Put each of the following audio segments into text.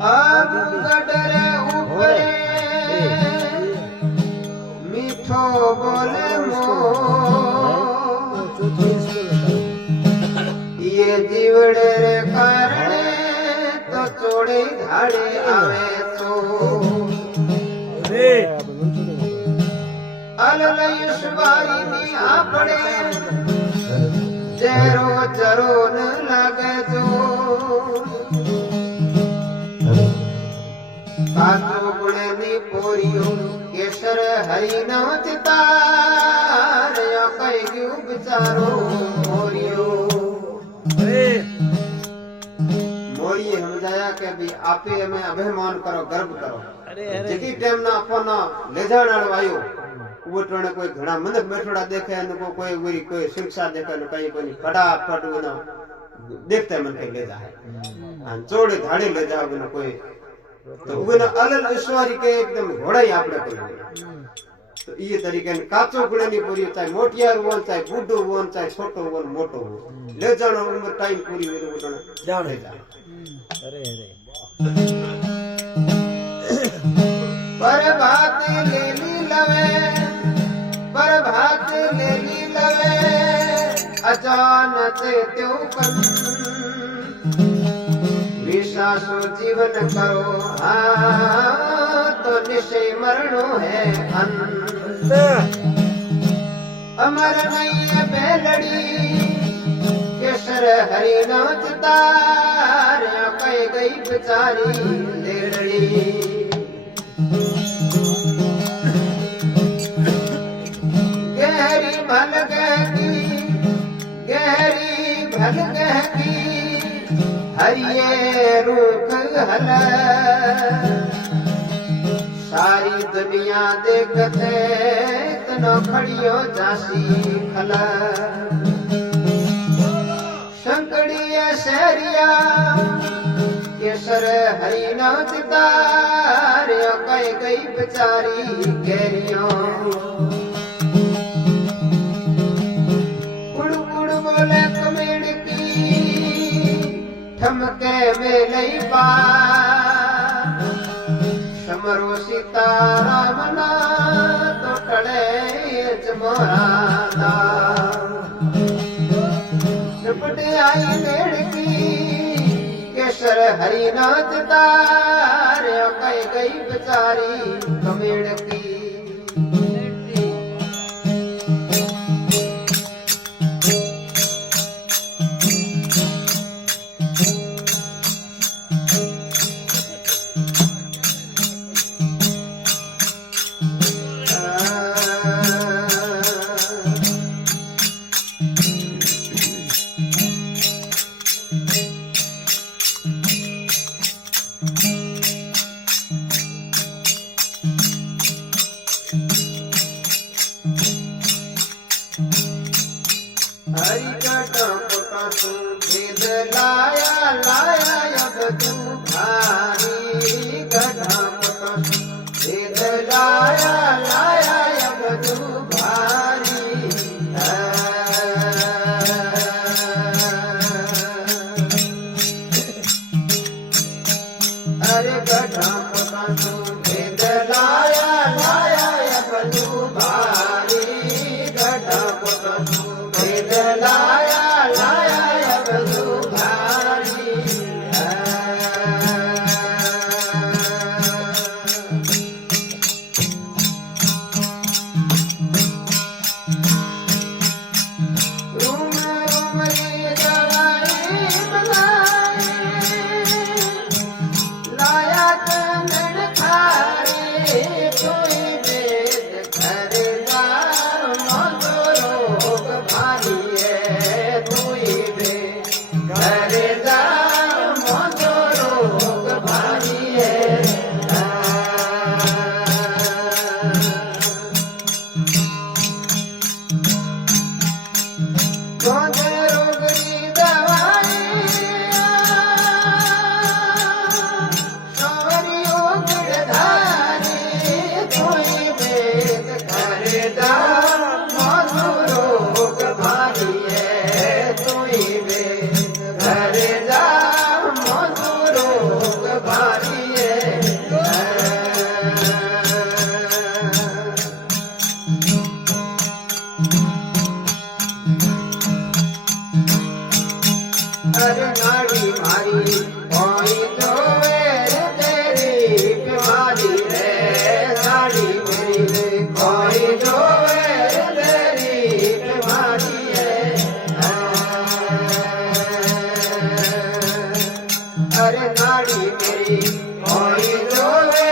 गडरे ऊपरे मीठो बोले मो ये जीवड़े रे कारणे तो चोड़े धाड़े आवे तो अललयशवारी नी आपड़े जेरो जरो न लागे तो काचो गुणनी पोरियो केसर हरी न चितार या कई गयो बिचारो मोरियो मोरिए समझाया के भी आपे में अभिमान करो गर्व करो जेकी टाइम ना अपना ले जाण वायो वो टणे कोई घणा मन बैठोड़ा देखे न कोई वरी कोई शिक्षा देखे न कई कोई फटाफट न देखते मन के ले जाए अन चोड़े धाड़े ले जावे न कोई तो उन अलल ईश्वरी के एकदम घोड़ा ही आपने को तो ये तरीके ने काचो गुणनी पूरी चाहे मोटियार होन चाहे बूढ़ो होन चाहे छोटो होन मोटो हो ले जानो उम्र टाइम पूरी हुई तो उठने जाने जा अरे पर भात ले ली लवे पर भात ले ली लवे अचानक त्यों कन विश्वासो जीवन करो तो निश्चय मरणो है अंत अमर नहीं है बेलड़ी केसर हरी नाच तार कह गई बेचारी लेलड़ी गहरी भल गहकी हरिये रूख हल सारी दुनिया देखते तनो खड़ियो जासी खल शंकड़िया शहरिया केसर हरी नाच तार कह गई बेचारी गहरियों कुड़ कुड़ बोले कमेड़ ठमके में नहीं पा समरो सीताराम ना तो टड़े जमोरा झपट आई लड़की केसर हरी नाच तार कह गई बेचारी कमेड़ की हरि कटा तू भेद लाया लाया अब तू भारी गधा भेद लाया लाया अब तू भारी अरे गधा तू भेद लाया लाया अब तू भारी गधा लाया लाया अब तू भारी रूम रूम री दवाई बनाई लाया कंगन थारे कोई वेद करदा रोग भारी भारी दाढ़ी मेरी कोई जोवे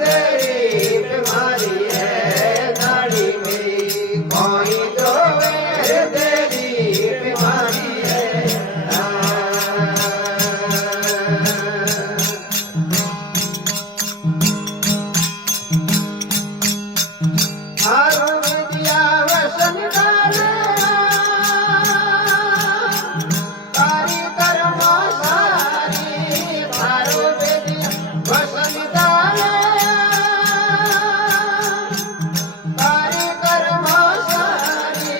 तेरी बीमारी है दाढ़ी मेरी कोई जोवे तेरी बीमारी है हारो विद्या वसन डाले तारी कर्मो सारी हारो विद्या वसन डाले तारी कर्मो सारी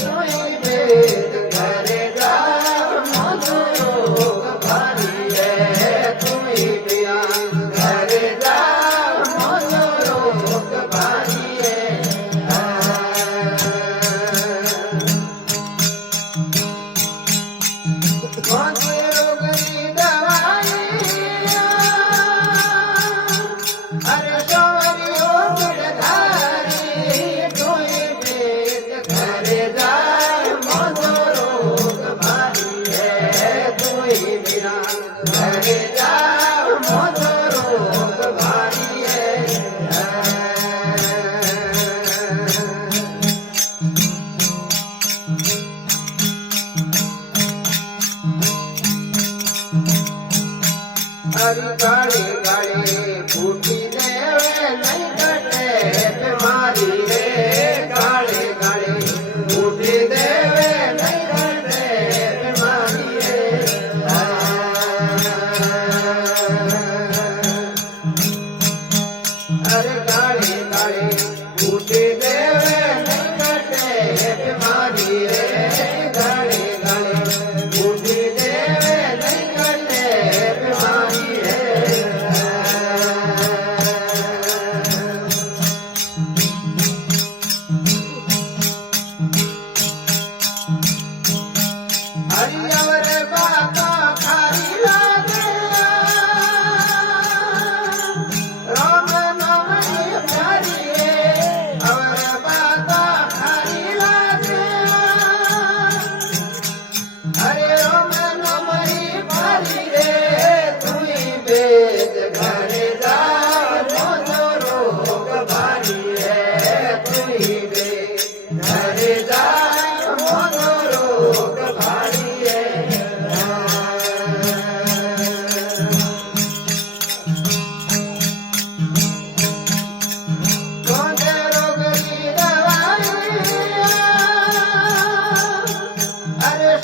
सोई वेद करे जा मधुरोग भारी है तुम्ही पिया करे जा मधुरोग भारी है गाड़ी गाड़ी फूटी देवे नहीं कटे बीमारी रे गाड़ी गाड़ी फूटी देवे नहीं कटे बीमारी रे अरे गाड़ी गाड़ी फूटी देवे नहीं कटे बीमारी रे गाड़ी गाड़ी फूटी देवे नहीं कटे बीमारी हरियर बाता खारी लागे राम नाम प्यारी और बाता खारी लागे हरे राम नाम प्यारी रे तुई वेद घरे जा रोग भारी है तुई वेद घरे जा रोग भारी Hare